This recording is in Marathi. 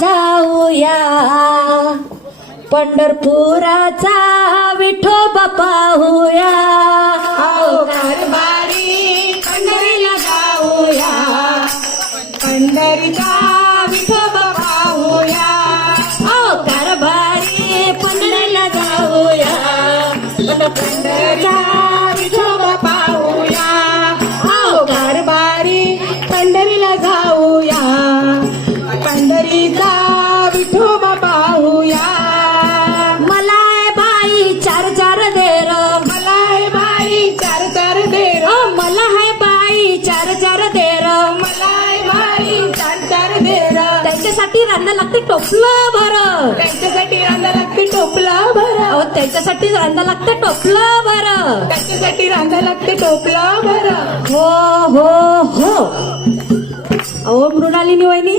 जाऊया, पंढरपुराचा विठोबा पाहूया. आओ कारभारी पंढरीला जाऊया, पंढरीचा विठोबा पाहूया. आओ कारभारी पंढरीला जाऊया, पंढरीचा विठोबा पाहूया. आओ कारभारी पंढरीला जाऊया, पंढरीचा विठोबा पाहूया. मला बाई चार चार देर, मला हे बाई चार चार देर, मला है बाई चार चार देर. मला हे बाई चार चार देर. त्यांच्यासाठी रांधा लागते टोपलं भर, त्यांच्यासाठी रांधा लागते टोपला भर, त्याच्यासाठी रांधा लागते टोपलं भर. त्यांच्यासाठी रांधा लागते टोपला भर. हो हो हो. अहो मृणालिनी वहिनी,